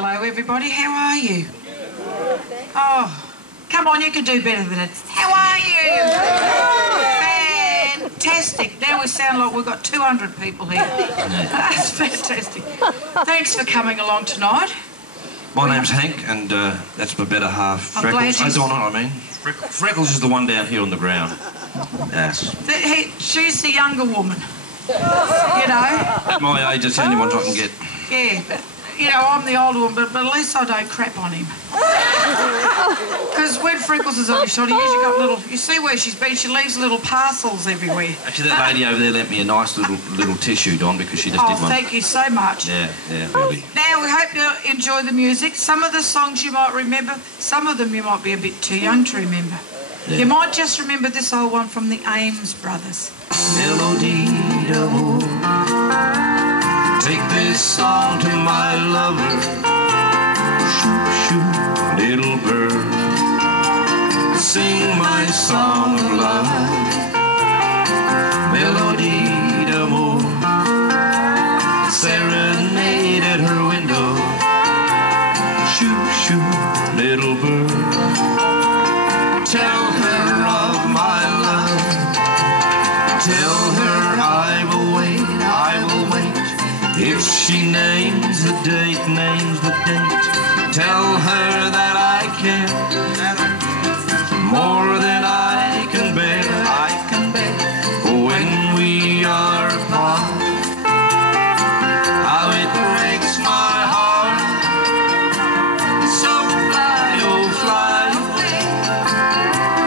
Hello, everybody. How are you? Oh, come on, you can do better than it. How are you? Fantastic. Now we sound like we've got 200 people here. That's fantastic. Thanks for coming along tonight. My name's Hank, and that's my better half, Freckles. Donna, I mean. Freckles is the one down here on the ground. Yes. She's the younger woman. You know? At my age, that's the only ones I can get. Yeah, but, you know, I'm the older one, but at least I don't crap on him. Because when Freckles is on his shot, he usually got little... You see where she's been? She leaves little parcels everywhere. Actually, that lady over there lent me a nice little tissue, Don, because she just did one. Oh, thank you so much. Yeah, really. Now, we hope you enjoy the music. Some of the songs you might remember, some of them you might be a bit too young to remember. Yeah. You might just remember this old one from the Ames Brothers. Melody d'amour. Take this song to my lover. Shoot, shoot, little bird. Sing my song of love. Melody d'amour. Serenade at her window. Shoot, shoot, little bird. Tell her of my love. Tell her I will wait. If she names the date, tell her that I care more than I can bear. When we are apart, how it breaks my heart. So fly, oh fly away.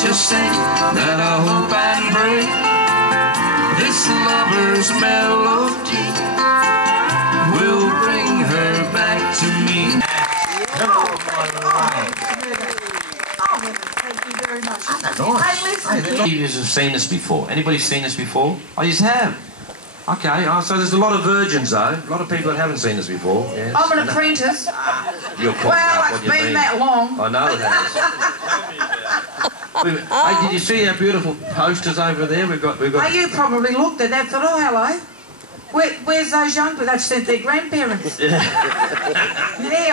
Just say that I hope and pray this lover's melody will bring her back to me. Thank you very much. Nice. Hey, you guys have seen this before. Anybody seen this before? Oh, you have? Okay, so there's a lot of virgins, though. A lot of people that haven't seen this before. Yes. I'm an apprentice. Well, it's been that long. I know it has. Hey, did you see our beautiful posters over there? We've got. Oh, you probably looked at that and thought, oh, hello. Where's those young people? They've sent their grandparents. Yeah,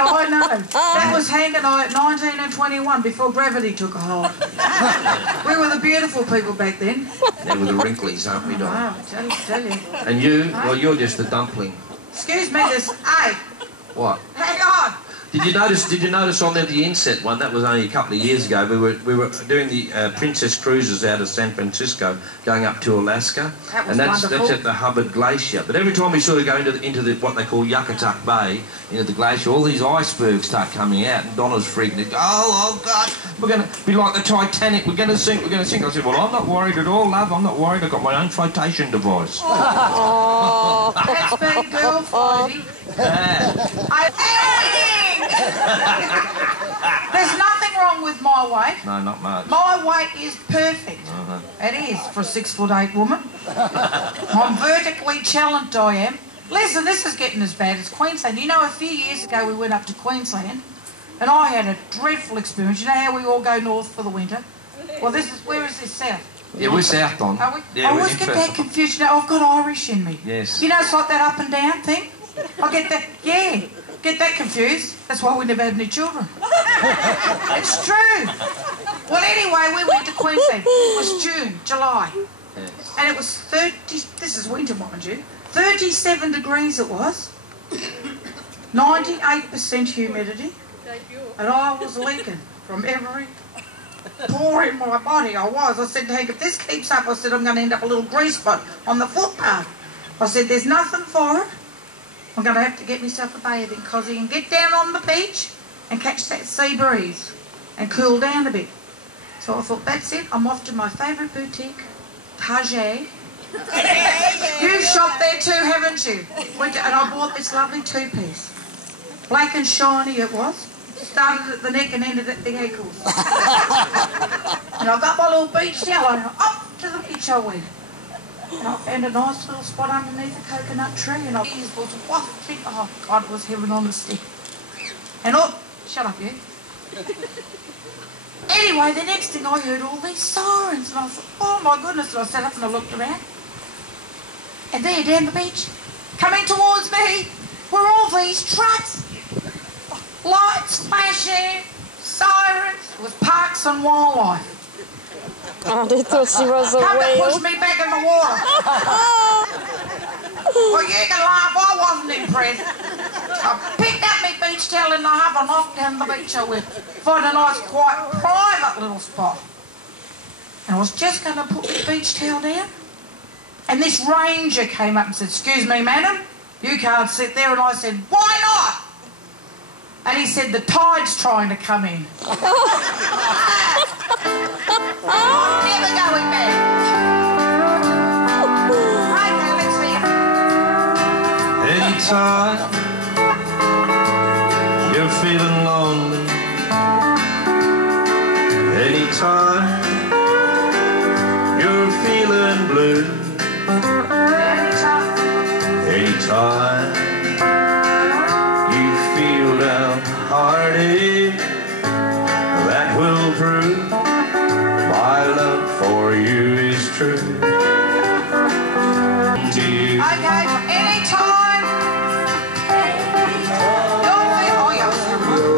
I know. That was Hank and I at 19 and 21 before gravity took a hold. We were the beautiful people back then. They were the wrinklies, aren't we, Don? Wow, I tell you. And you? Well, you're just the dumpling. Excuse me, this... Hey! What? Hang on! Did you notice on there the inset one? That was only a couple of years ago. We were doing the Princess Cruises out of San Francisco, going up to Alaska, that was that's wonderful. at the Hubbard Glacier. But every time we sort of go into the what they call Yucatuck Bay, into the glacier, all these icebergs start coming out, and Donna's freaking out. Oh God, we're going to be like the Titanic. We're going to sink. I said, well, I'm not worried at all, love. I'm not worried. I've got my own flotation device. Oh, that's been girl fighting. There's nothing wrong with my weight. No, not much. My weight is perfect. It is for a 6'8" woman. I'm vertically challenged, I am. Listen, this is getting as bad as Queensland. You know, a few years ago we went up to Queensland and I had a dreadful experience. You know how we all go north for the winter? Well, where is this, south? Yeah, we're south, Don. Are we? Yeah, I always get that confused. You know, I've got Irish in me. Yes. You know, it's like that up and down thing. I get that, yeah. Get that confused. That's why we never had any children. It's true. Well, anyway, we went to Queensland. It was June, July. Yes. And it was 30... This is winter, mind you. 37 degrees it was. 98% humidity. And I was leaking from every pore in my body. I said to Hank, if this keeps up, I said, I'm going to end up a little grease spot on the footpath. I said, there's nothing for it. I'm going to have to get myself a bathing cosy and get down on the beach and catch that sea breeze and cool down a bit. So I thought, that's it. I'm off to my favourite boutique, Target. You've shopped there too, haven't you? And I bought this lovely two-piece. Black and shiny it was. Started at the neck and ended at the ankles. And I got my little beach towel and up to the beach I went. And I found a nice little spot underneath a coconut tree and I was wafting. Oh God, it was heaven on a stick. And shut up, you. Anyway, the next thing I heard all these sirens and I thought, oh my goodness, and I sat up and I looked around. And there, down the beach, coming towards me, were all these trucks. machine, sirens. It was parks and wildlife. Oh, they thought she was a Come to whale. push me back in the water. Well, you can laugh. I wasn't impressed. I picked up my beach towel in the hub and off down the beach I went. Find a nice, quiet, private little spot. And I was just going to put my beach towel down. And this ranger came up and said, "Excuse me, madam, you can't sit there." And I said, "Why not?" And he said, "The tide's trying to come in." I'm never going back. Okay, let's see it. Anytime you're feeling lonely, anytime you're feeling blue, anytime you feel downhearted, that will prove my love for you is true. To you. Okay, anytime.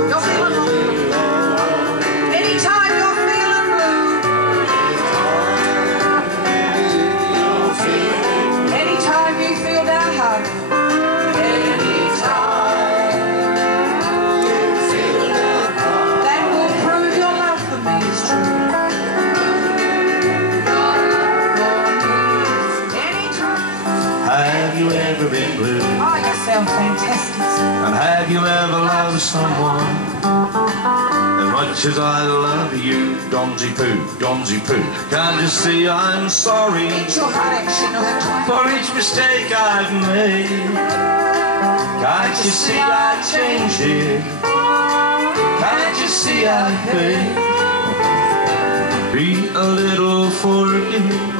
You're feeling blue. Anytime you're feeling blue. Anytime you feel downhearted. That will prove your love for me is true. Have you ever been blue? Oh, you sound fantastic. And have you ever loved someone as much as I love you? Donzy poo, Donzy poo. Can't you see I'm sorry Eat your heart action, know that time. for each mistake I've made? Can't you see I changed it? Can't you see I paid? Be a little forgiving.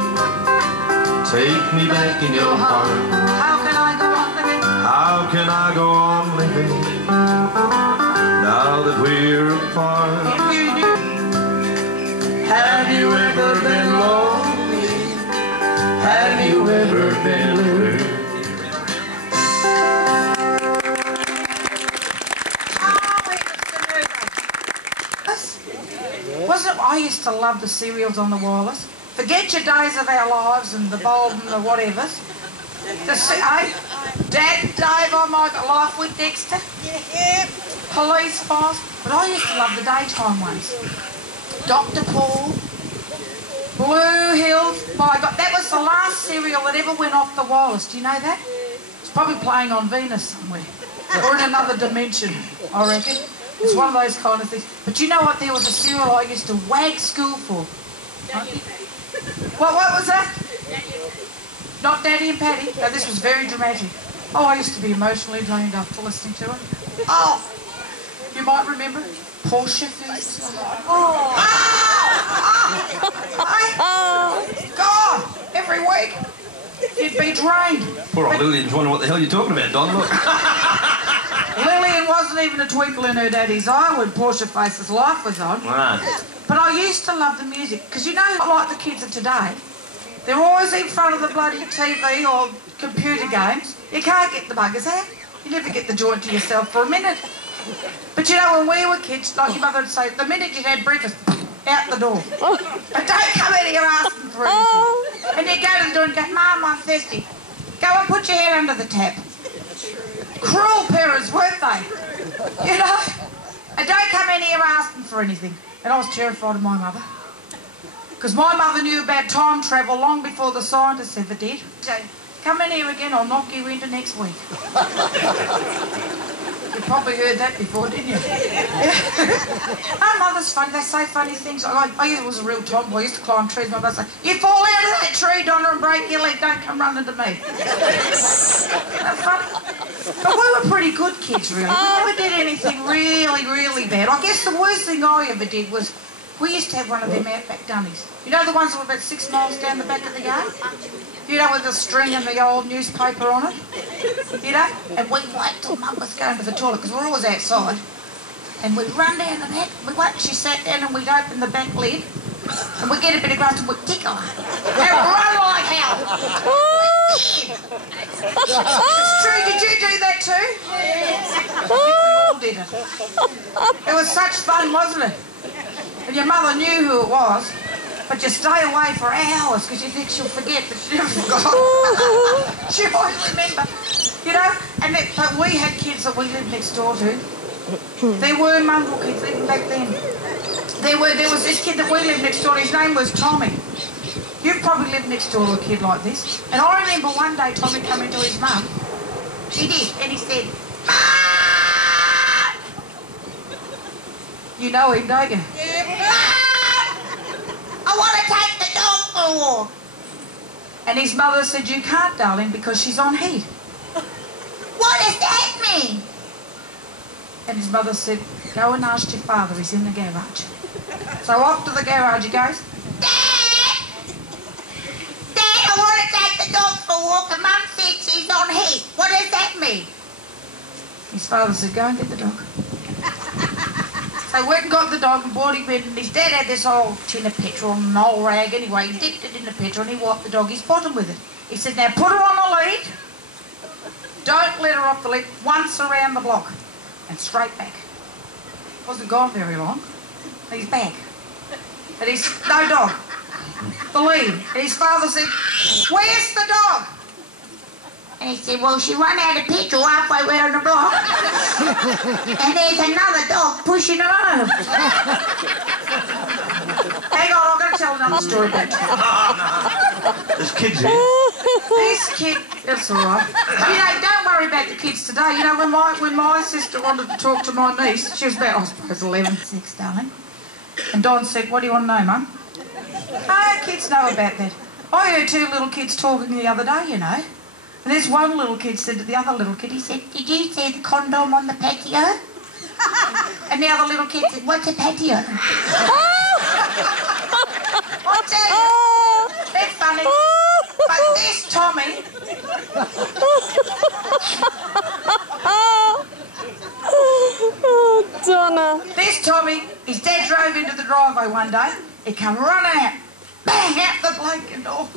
Take me back in your heart. How can I go on living? How can I go on living now that we're apart? If you knew. Have you ever been lonely? Have you ever been blue? Wasn't it? I used to love the serials on the wireless. Forget your Days of Our Lives and the Bold and the whatevers. Dad, Dave, oh my God, Life with Dexter. Police Files. But I used to love the daytime ones. Dr. Paul. Blue Hills. My God, that was the last serial that ever went off the wireless. Do you know that? It's probably playing on Venus somewhere. Or in another dimension, I reckon. It's one of those kind of things. But you know what? There was a serial I used to wag school for. What was that? Not Daddy and Patty. No, this was very dramatic. Oh, I used to be emotionally drained after listening to it. Oh, you might remember Portia Feast. Oh, God, every week you'd be drained. Poor old Lillian's wondering what the hell you're talking about, Don. Look. Lillian wasn't even a twinkle in her daddy's eye when Portia Face's life was on. Right. But I used to love the music, because you know, like the kids of today, they're always in front of the bloody TV or computer games. You can't get the buggers out. You never get the joint to yourself for a minute. But you know, when we were kids, like your mother would say, the minute you'd had breakfast, out the door. And don't come in here asking for anything. And you'd go to the door and go, "Mum, I'm thirsty." Go and put your head under the tap. Cruel parents, weren't they? You know? And don't come in here asking for anything. And I was terrified of my mother. Because my mother knew about time travel long before the scientists ever did. So, come in here again, I'll knock you into next week. You probably heard that before, didn't you? Our mother's funny, they say funny things. I was a real tomboy, I used to climb trees. My mother said, "You fall out of that tree, Donna, and break your leg, don't come running to me." Isn't that funny? But we were pretty good kids, really. We never did anything really, really bad. I guess the worst thing I ever did was, we used to have one of them outback dummies. You know the ones that were about 6 miles down the back of the yard? You know, with the string and the old newspaper on it? You know? And we'd wait till Mum was going to the toilet, because we're always outside. And we'd run down the back, we'd wait till she sat down, and we'd open the back lid, and we'd get a bit of grass and we'd tickle her. And run like hell. It's true, did you do that too? Yes. We all did it. It was such fun, wasn't it? And your mother knew who it was, but you stay away for hours because you think she'll forget, but she never forgot. She always remember, you know. But we had kids that we lived next door to. There were mongrel kids even back then. There was this kid that we lived next door to. His name was Tommy. You've probably lived next door to a kid like this. And I remember one day Tommy coming to his mum. He did, and he said, "Mum!" You know him, don't you? Yeah. "Mum! I want to take the dog for a walk." And his mother said, "You can't, darling, because she's on heat." "What does that mean?" And his mother said, "Go and ask your father, he's in the garage." So off to the garage he goes. "Dad! Dad, I want to take the dog for a walk and Mum said she's on heat. What does that mean?" His father said, "Go and get the dog." So he went and got the dog and brought him in, and his dad had this old tin of petrol and an old rag anyway. He dipped it in the petrol and he wiped the doggy's bottom with it. He said, "Now put her on the lead. Don't let her off the lead. Once around the block and straight back." Wasn't gone very long. He's back. And he's no dog. The lead. And his father said, "Where's the dog?" And he said, "Well, she ran out of petrol halfway around the block. And there's another dog pushing her home." Hang on, I'm going to tell another story about you. There's kids here. This kid, that's all right. You know, don't worry about the kids today. You know, when my sister wanted to talk to my niece, she was about, I suppose, 11, 6, darling. And Don said, "What do you want to know, Mum?" Oh, kids know about that. I heard two little kids talking the other day, you know. And this one little kid said to the other little kid, he said, "Did you see the condom on the patio?" And the other little kid said, "What's a patio?" I tell you, that's funny. But this Tommy... Oh, Donna. This Tommy, his dad drove into the driveway one day. He come running out. Bang, out the blanket door.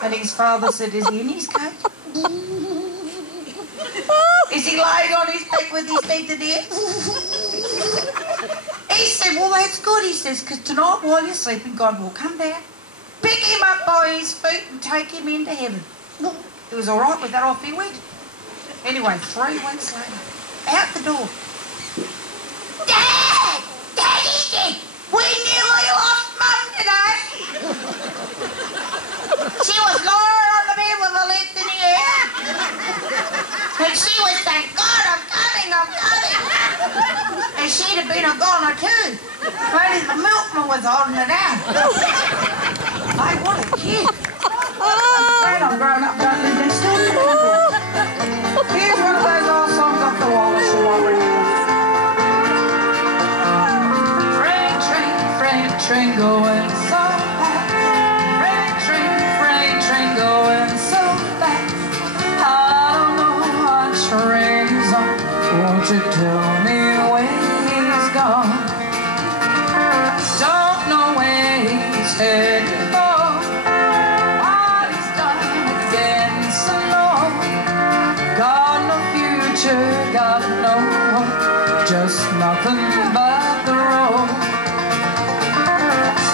And his father said, "Is he in his coat? Is he lying on his back with his feet in the air?" He said, "Well, that's good," he says, "because tonight while you're sleeping, God will come down, pick him up by his feet and take him into heaven." He was all right with that, off he went. Anyway, 3 weeks later, out the door. "Dad! Dad," he said, "we nearly lost Mum today." She was lying on the bed with her legs in the air. And she was saying, "God, I'm coming, I'm coming." And she'd have been a goner too. Only the milkman was holding it out. Hey, what a kid. I'm glad I'm grown up, don't live next door. Here's one of those old songs off the wall that you won't remember. Freight train going so fast. Freight train going so fast. I don't know what train's on. Won't you tell me where he's gone? Don't know where he's headed for. What he's done again so long. Got no future, got no hope. Just nothing but the road.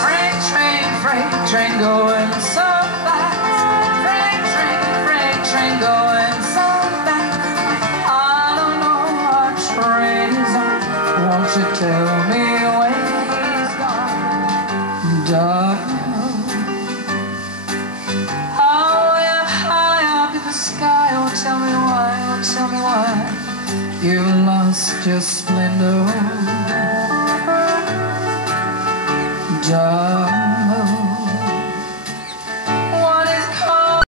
Freight train going so fast. Freight train going so fast. I don't know what train is on. Won't you tell me where he's gone, darling? High up in the sky. Oh, tell me why you've lost your splendor, darling.